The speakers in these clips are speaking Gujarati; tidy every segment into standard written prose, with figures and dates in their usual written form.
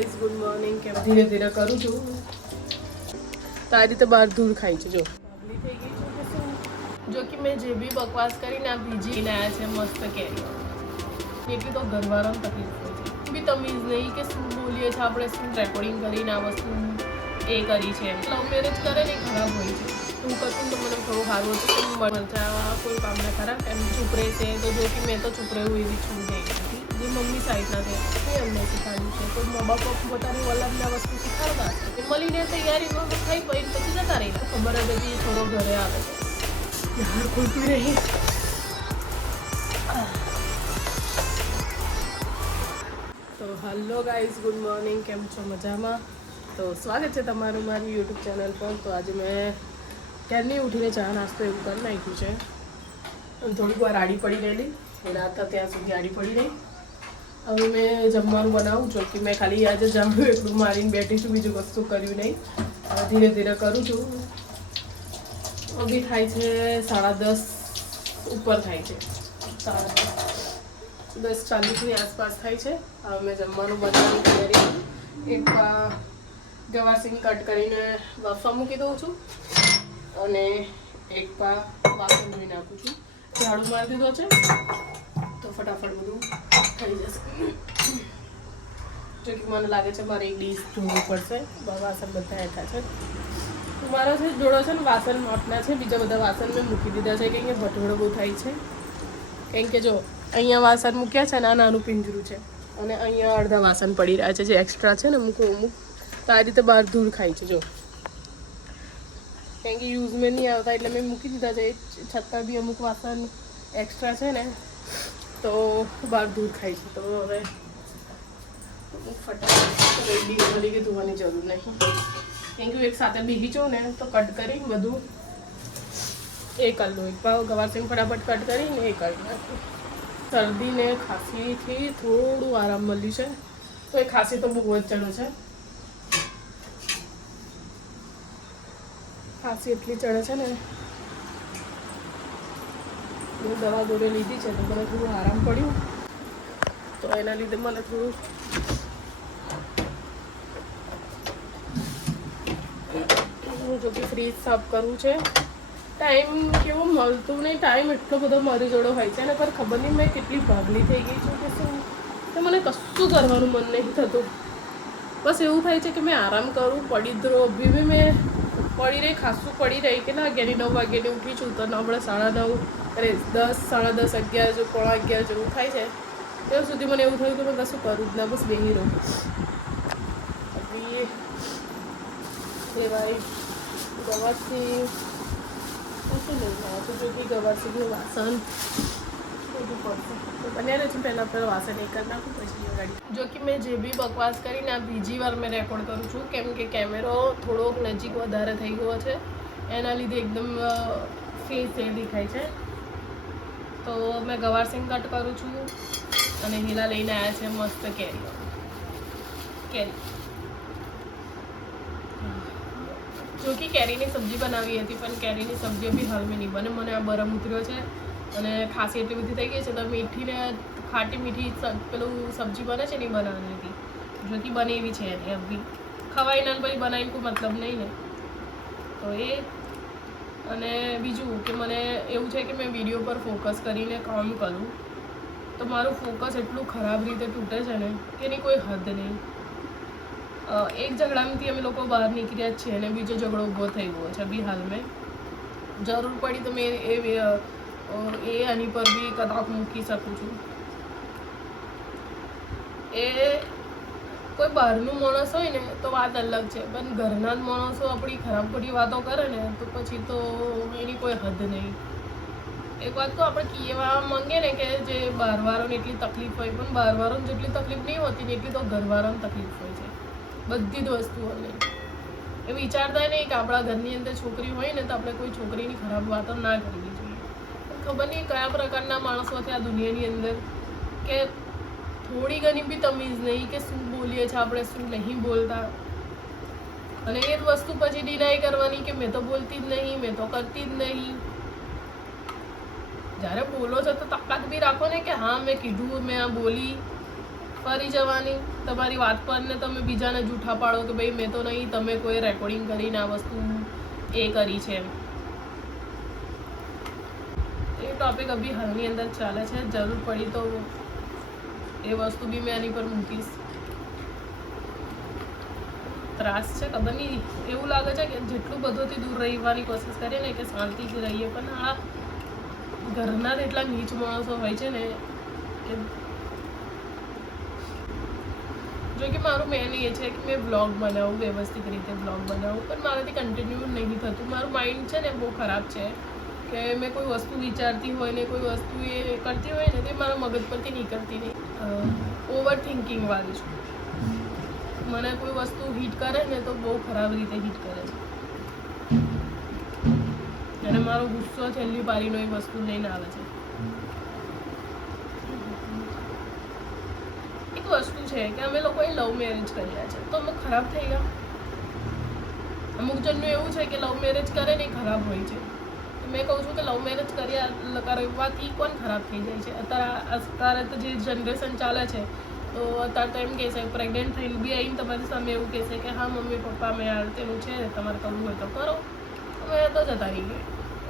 ગાઈઝ ગુડ મોર્નિંગ કેમ ધીરે ધીરે કરું છું તો આ રીતે બહાર ધૂળ ખાઈ છે જો બાબલી થઈ ગઈ છું કે શું જો કે મેં જે બી બકવાસ કરીને આ બીજી આવ્યા છે મસ્ત કેરી એટલી તો ઘરવાળાને તકલીફ હોય છે બી તમીઝ નહીં કે શું બોલીએ છીએ આપણે શું રેકોર્ડિંગ કરીને આ વસ્તુ એ કરી છે લવ મેરેજ કરે ને ખરાબ હોય છે હું કરતું તો મને થોડું સારું હતું કે મજા કોઈ કામના ખરાબ એમ ચૂપ રહે છે તો જો કે મેં તો ચૂપ રહેવું એવી છું નહીં જે મમ્મી સાઈડના છે એ અમને શીખવાડ્યું છે કોઈ મા બાપ પોતાની વલાદને આ વસ્તુ શીખવાડતા હશે મળીને તૈયારીમાં ખાઈ પીને પછી જતા રહી ખબર જ હતી થોડો ઘરે આવે છે યાર ખોલતું રહી તો હલો ગાઈઝ ગુડ મોર્નિંગ કેમ છો મજામાં તો સ્વાગત છે તમારું મારી યુટ્યુબ ચેનલ પર તો આજે મેં ક્યારની ઉઠીને ચા નાસ્તો એવું કરી નાખ્યું છે થોડીક વાર આડી પડી રહેલી રાત ત્યાં સુધી આડી પડી રહી હવે મેં જમવાનું બનાવું છું કે મેં ખાલી આજે જમવું એટલું મારીને બેઠી છું બીજું વસ્તુ કર્યું નહીં હવે ધીરે ધીરે કરું છું બી થાય છે 10:30 ઉપર થાય છે 10:40ની આસપાસ થાય છે હવે મેં જમવાનું બનાવવાની તૈયારી એક ગવારસિંગ કટ કરીને બાફવા મૂકી દઉં છું અને એક વાસણ ધોઈ નાખું છું ઝાડુ મારી દીધો છે તો ફટાફટ બધું થઈ જશે જો કે મને લાગે છે મારે એક ડીશ ધોવું પડશે વાસણ બધા હેઠા છે મારા છે જોડો છે ને વાસણ મોટના છે બીજા બધા વાસણ મેં મૂકી દીધા છે કેમ કે ભટોડો બહુ થાય છે કેમ કે જો અહીંયા વાસણ મૂક્યા છે ને આ નાનું પિંજરું છે અને અહીંયા અડધા વાસણ પડી રહ્યા છે જે એક્સ્ટ્રા છે ને અમુક તો આ રીતે બહાર ધૂળ ખાય છે જો કેમ કે યુઝમાં નહીં આવતા એટલે મેં મૂકી દીધા છે છતાં બી અમુક વાસણ એક્સ્ટ્રા છે ને તો બહાર ધૂળ ખાય છે તો હવે ફટાફટ રેડી ભરી કે ધોવાની જરૂર નહીં કેમ કે એક સાથે બીજી છું ને તો કટ કરી બધું એ કરી લો એક પાવ ગવારસિંગ ફટાફટ કટ કરીને એ કરી નાખું શરદીને ખાંસીથી થોડું આરામ મળ્યું છે તો એ ખાંસી તો બહુ જ ચડે છે ખાંસી એટલી ચડે છે ને હું દવા દોરે લીધી છે તો મને થોડું આરામ પડ્યું તો એના લીધે મને થોડું જો કે ફ્રીજ સાફ કરવું છે ટાઈમ કેવો મળતું નહીં ટાઈમ એટલો બધો મારી જોડે હોય છે ને પર ખબર નહીં મેં કેટલી ભાગલી થઈ ગઈ છું કે શું તો મને કશું કરવાનું મન નહીં થતું બસ એવું થાય છે કે મેં આરામ કરું પડી જ રહું બી મેં પડી રહી ખાસું પડી રહી કે ના 9 વાગ્યાની ઉઠી છું તો હમણાં 9:30 અરે 10 10:30 11 જો 11:15 જેવું થાય છે ત્યાં સુધી મને એવું થયું કે મેં કશું કરું જ ના બસ બેસી રહું ભાઈ ગવારસિંગ શું નહીં તો જો કે ગવારસિંગનું વાસણ બધું પડશે તો બન્યા છે પહેલાં વાસણ એક કરી નાખું પછી ગાડી જો કે મેં જે બી બકવાસ કરીને આ બીજી વાર મેં રેકોર્ડ કરું છું કેમ કે કેમેરો થોડોક નજીક વધારે થઈ ગયો છે એના લીધે એકદમ ફેસ એ દેખાય છે તો મેં ગવારસિંગ કટ કરું છું અને હીલા લઈને આવ્યા છે મસ્ત કેરી જો કે કેરીની સબ્જી બનાવી હતી પણ કેરીની સબ્જીઓ બી હાલમાં નહીં બને મને આ બરમ ઉતર્યો છે અને ખાંસી એટલી બધી થઈ ગઈ છે તો મીઠીને ખાટી મીઠી પેલું સબ્જી બને છે ને એ બનાવવાની હતી જો કે બને એવી છે એની બી ખવાય ને પછી બનાવીને કોઈ મતલબ નહીં ને તો એ અને બીજું કે મને એવું છે કે મેં વિડીયો પર ફોકસ કરીને કામ કરું તો મારું ફોકસ એટલું ખરાબ રીતે તૂટે છે ને કે એની કોઈ હદ નહીં એક ઝઘડામાંથી અમે લોકો બહાર નીકળ્યા જ છીએ અને બીજો ઝઘડો ઊભો થઈ ગયો છે બી હાલ મેં જરૂર પડી તો મેં એ આની પર બી કદાચ મૂકી શકું છું એ કોઈ બહારનું માણસ હોય ને તો વાત અલગ છે પણ ઘરના જ માણસો આપણી ખરાબ ખોટી વાતો કરે ને તો પછી તો એની કોઈ હદ નહીં એક વાત તો આપણે કહેવા માંગીએ ને કે જે બહારવાળાને એટલી તકલીફ હોય પણ બહારવાળાને જેટલી તકલીફ નહીં હોતી ને એટલી તો ઘરવાળાને તકલીફ હોય છે બધી જ વસ્તુઓને એ વિચારતા નહીં કે આપણા ઘરની અંદર છોકરી હોય ને તો આપણે કોઈ છોકરીની ખરાબ વાતો ના કરવી જોઈએ પણ ખબર નહીં કયા પ્રકારના માણસો છે આ દુનિયાની અંદર કે થોડી ઘણી બી તમીઝ નહીં કે શું બોલીએ છીએ આપણે શું નહીં બોલતા અને એ જ વસ્તુ પછી ડિનાય કરવાની કે મેં તો બોલતી જ નહીં મેં તો કરતી જ નહીં જ્યારે બોલો છો તો તાકાત બી રાખો ને કે હા મેં કીધું મેં આ બોલી ફરી જવાની તમારી વાત પર ને તમે બીજાને જૂઠા પાડો કે ભાઈ મેં તો નહીં, તમે કોઈ રેકોર્ડિંગ કરીને આ વસ્તુ એ કરી છે. એ ટોપિક અભી હાલની અંદર ચાલે છે, જરૂર પડી તો એ વસ્તુ બી મેં એની પર મૂકીશ. ત્રાસ છે ખબર નહીં, એવું લાગે છે કે જેટલું બધુંથી દૂર રહેવાની કોશિશ કરીએ ને કે શાંતિથી રહીએ, પણ આ ઘરના જ એટલા નીચ માણસો હોય છે ને કે જો કે મારું મેન એ છે કે મેં બ્લોગ બનાવું, વ્યવસ્થિત રીતે બ્લોગ બનાવું, પણ મારાથી કન્ટિન્યુ નહીં થતું. મારું માઇન્ડ છે ને બહુ ખરાબ છે કે મેં કોઈ વસ્તુ વિચારતી હોય ને કોઈ વસ્તુ એ કરતી હોય ને તે મારા મગજ પરથી નીકળતી નહીં. ઓવર થિંકિંગ વાળી છું. મને કોઈ વસ્તુ હિટ કરે ને તો બહુ ખરાબ રીતે હિટ કરે છે, અને મારો ગુસ્સો છેલ્લી પારીનો એ વસ્તુ લઈને આવે છે. એક વસ્તુ છે કે અમે લોકોએ લવ મેરેજ કર્યા છે તો અમે ખરાબ થઈ ગયા. અમુક જણનું એવું છે કે લવ મેરેજ કરે ને ખરાબ હોય છે. મેં કહું છું કે લવ મેરેજ કરવાથી કોણ ખરાબ થઈ જાય છે? અત્યારે તો જે જનરેશન ચાલે છે તો અત્યારે તો એમ કહેશે, પ્રેગ્નન્ટ થઈને બી આવીને તમારી સામે એવું કહેશે કે હા મમ્મી પપ્પા મેં આ તેનું છે, તમારે કરવું હોય તો કરો. અમે તો જતા રહી ગઈ,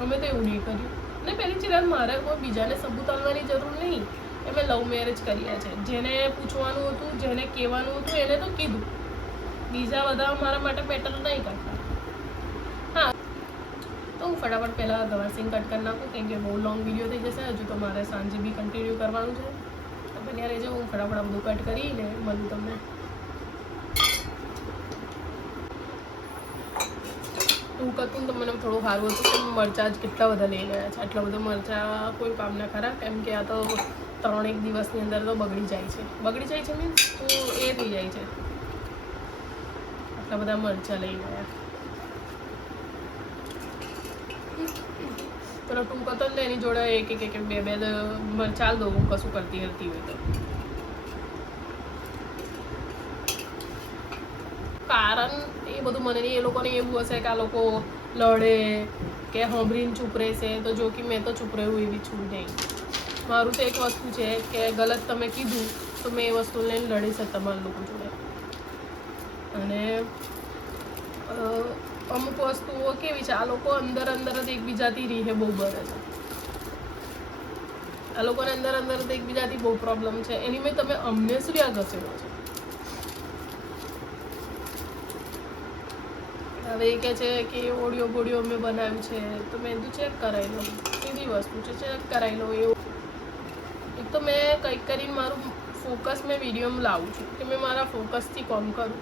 અમે તો એવું નહીં કર્યું. ને પહેલી ચીજ મારે કોઈ બીજાને સબૂત આપવાની જરૂર નહીં કે મેં લવ મેરેજ કર્યા છે. જેને પૂછવાનું હતું, જેને કહેવાનું હતું એને તો કીધું. બીજા બધા મારા માટે બેટર નહીં કરતા. હા, તો હું ફટાફટ પહેલાં ગવાસીન કટ કરી નાખું કેમ કે બહુ લોંગ વિડીયો થઈ જશે. હજુ તો મારે સાંજે બી કન્ટિન્યુ કરવાનું છે. તો બન્યા રહેજો, હું ફટાફટ આ બધું કટ કરીને મળું તમને. હું કરતું તો મને થોડું સારું હતું કે મરચાં જ કેટલા બધા લઈ ગયા છે. આટલા બધા મરચાં કોઈ કામના ખરા, કેમ કે આ તો 3 દિવસની અંદર તો બગડી જાય છે. બગડી જાય છે મીન્સ તો એ થઈ જાય છે. આટલા બધા મરચાં લઈ ગયા. પેલો ટૂંક હતો ને એની જોડે એક બે મરચાં દો, હું કશું કરતી હતી હોય તો. કારણ એ બધું મને નહીં, એ લોકોને એવું હશે કે આ લોકો લડે કે સાંભળીને ચૂપ રહેશે. તો જો કે મેં તો ચૂપ રહેવું એવી છું નહીં. મારું તો એક વસ્તુ છે કે ગલત તમે કીધું તો મેં એ વસ્તુ લઈને લડીશ તમારા લોકો જોડે. અને અમુક વસ્તુઓ કેવી છે, આ લોકો અંદર જ એકબીજાથી રીહે બહુ બરે છે. આ લોકોને અંદર જ એકબીજાથી બહુ પ્રોબ્લેમ છે. એની મેં તમે અમને શું ત્યાં ઘસેડો છો? હવે એ કહે છે કે ઓડિયો મેં બનાવ્યું છે તો મેં કીધું ચેક કરાવી લો. સીધી વસ્તુ છે, ચેક કરાવી લો. એવું એક તો મેં કંઈક કરીને મારું ફોકસ મેં વિડીયોમાં લાવું છું કે મેં મારા ફોકસથી કામ કરું.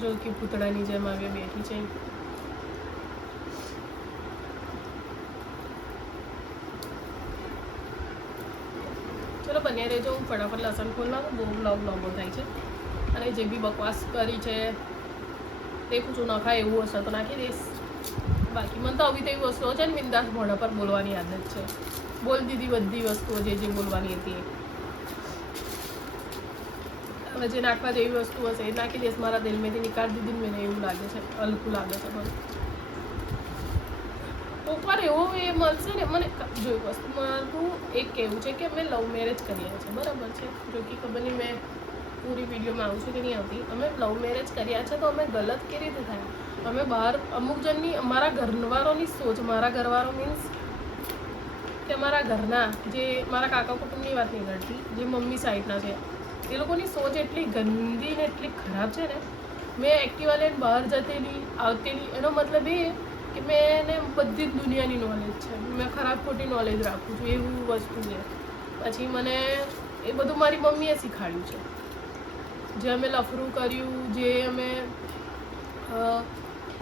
જો કે પૂતળાની જેમ આવી બેઠી છે. ચલો બન્યા રહેજો, હું ફટાફટ લસણ ખોલ નાખું. બહુ લાંબો થાય છે. અને જે બી બકવાસ કરી છે તે પૂછું નખાય એવું હશે તો નાખી દઈશ. બાકી મને તો આવી તેવી વસ્તુઓ છે ને બિંદાસ મોઢા પર બોલવાની આદત છે. બોલ દીધી બધી વસ્તુઓ જે બોલવાની હતી. હવે જે નાખવા જેવી વસ્તુ હશે એ નાખી દઈશ. મારા દિલમાંથી નીકાળી દીધી મને એવું લાગે છે, હલકું લાગે છે મને. ઉપર એવો એ મળશે ને મને. જો એક વસ્તુ મારું એક કહેવું છે કે અમે લવ મેરેજ કર્યા છે, બરાબર છે. જો કે ખબર નહીં મેં પૂરી વિડીયોમાં આવું છું કે નહીં આવતી. અમે લવ મેરેજ કર્યા છે તો અમે ગલત કેવી રીતે થાય? અમે બહાર અમુક જણની અમારા ઘરવાળોની સોચ, મારા ઘરવાળો મીન્સ કે અમારા ઘરના જે મારા કાકા કુટુંબની વાત નહીં કરતી, જે મમ્મી સાઈડના છે એ લોકોની સોચ એટલી ગંદી ને એટલી ખરાબ છે ને. મેં એક્ટિવા લઈને બહાર જતેલી આવતેલી, એનો મતલબ એ કે મેં એને બધી જ દુનિયાની નોલેજ છે. મેં ખરાબ ખોટી નોલેજ રાખું છું એવું વસ્તુ છે. પછી મને એ બધું મારી મમ્મીએ શીખવાડ્યું છે. જે અમે લફરું કર્યું, જે અમે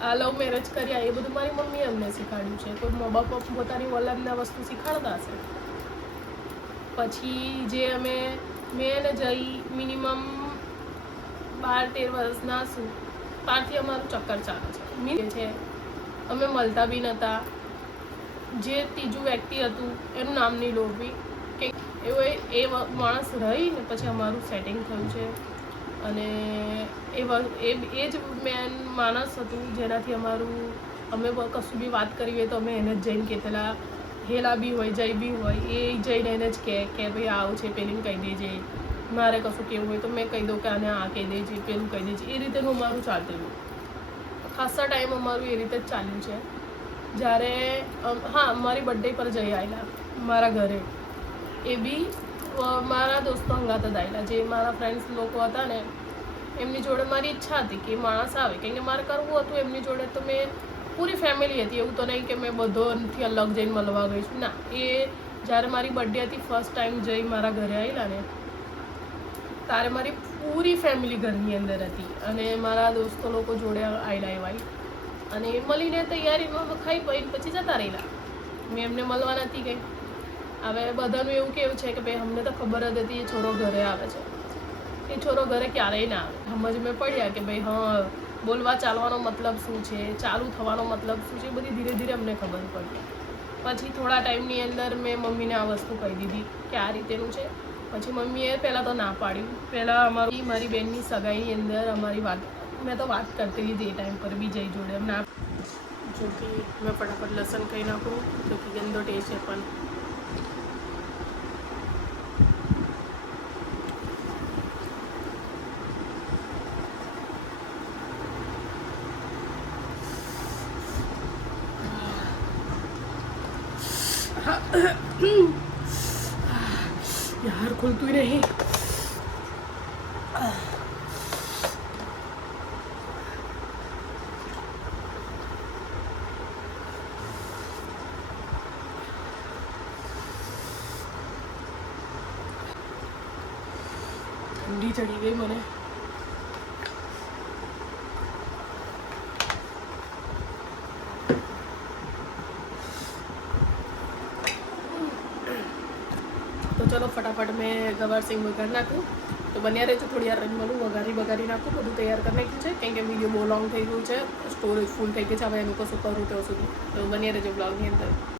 આ લવ મેરેજ કર્યા, એ બધું મારી મમ્મીએ અમને શીખવાડ્યું છે. કોઈ મા બાપ પોતાની ઓલાદના વસ્તુ શીખવાડતા હશે. પછી જે મેં એને જઈ મિનિમમ 12-13 વર્ષના છું ત્યારથી અમારું ચક્કર ચાલે છે. મીન છે અમે મળતા બી નહોતા. જે ત્રીજું વ્યક્તિ હતું એનું નામ નહીં લોભી કે એવો એ માણસ રહી ને પછી અમારું સેટિંગ થયું છે. અને એ જ મેન માણસ હતું જેનાથી અમે કશું બી વાત કરી હોય તો અમે એને જ જઈને કહેતેલા હેલા બી હોય, જય બી હોય, એ જઈને એને જ કહે કે ભાઈ આવું છે, પેલીને કહી દેજે. મારે કશું કેવું હોય તો મેં કહી દઉં કે આને આ કહી દેજે, પેલું કહી દેજે. એ રીતેનું અમારું ચાલતું હતું. ખાસા ટાઈમ અમારું એ રીતે જ ચાલ્યું છે. જ્યારે હા, મારી બર્થડે પર જઈ આવેલા મારા ઘરે, એ બી મારા દોસ્તો હંગાત જ આવેલા. જે મારા ફ્રેન્ડ્સ લોકો હતા ને, એમની જોડે મારી ઈચ્છા હતી કે માણસ આવે, કેમ કે મારે કરવું હતું એમની જોડે. તો મેં પૂરી ફેમિલી હતી, એવું તો નહીં કે મેં બધોથી અલગ જઈને મળવા ગઈ છું. ના, એ જ્યારે મારી બર્થડે હતી, ફર્સ્ટ ટાઈમ જઈ મારા ઘરે આવેલા ને, ત્યારે મારી પૂરી ફેમિલી ઘરની અંદર હતી અને મારા દોસ્તો લોકો જોડે આવેલા એવાય. અને એ મળીને તૈયારીમાં ખાઈ પીને પછી જતા રહેલા. મેં એમને મળવા નથી ગઈ. હવે બધાનું એવું કેવું છે કે ભાઈ અમને તો ખબર જ હતી એ છોરો ઘરે આવે છે. એ છોરો ઘરે ક્યારેય ના આવે. સમજ મેં પડ્યા કે ભાઈ હા, બોલવા ચાલવાનો મતલબ શું છે, ચાલુ થવાનો મતલબ શું છે, એ બધી ધીરે ધીરે અમને ખબર પડી. પછી થોડા ટાઈમની અંદર મેં મમ્મીને આ વસ્તુ કહી દીધી કે આ રીતેનું છે. પછી મમ્મીએ પહેલાં તો ના પાડ્યું. પહેલાં મારી બહેનની સગાઈની અંદર અમારી વાત, મેં તો વાત કરતી હતી એ ટાઈમ પર બી જઈ જોડે ના. જો કે મેં ફટાફટ લસણ ખાઈ નાખું, જો કે ગંદો ટેસ્ટ છે પણ યાર ખુલતું નહીં. ઠંડી ચડી ગઈ મને. તો ચલો ફટાફટ મેં ગવાર સિંગ વઘાર નાખું. તો બન્યા રહેજો, થોડી વાર મળું. વઘારી નાખું, બધું તૈયાર કરી નાખ્યું છે. કેમ કે વિડીયો બહુ લોંગ થઈ ગયું છે, સ્ટોરેજ ફૂલ થઈ ગઈ છે. હવે એનું કશું કરું ત્યાં સુધી. તો બન્યા રહેજો બ્લોગની અંદર.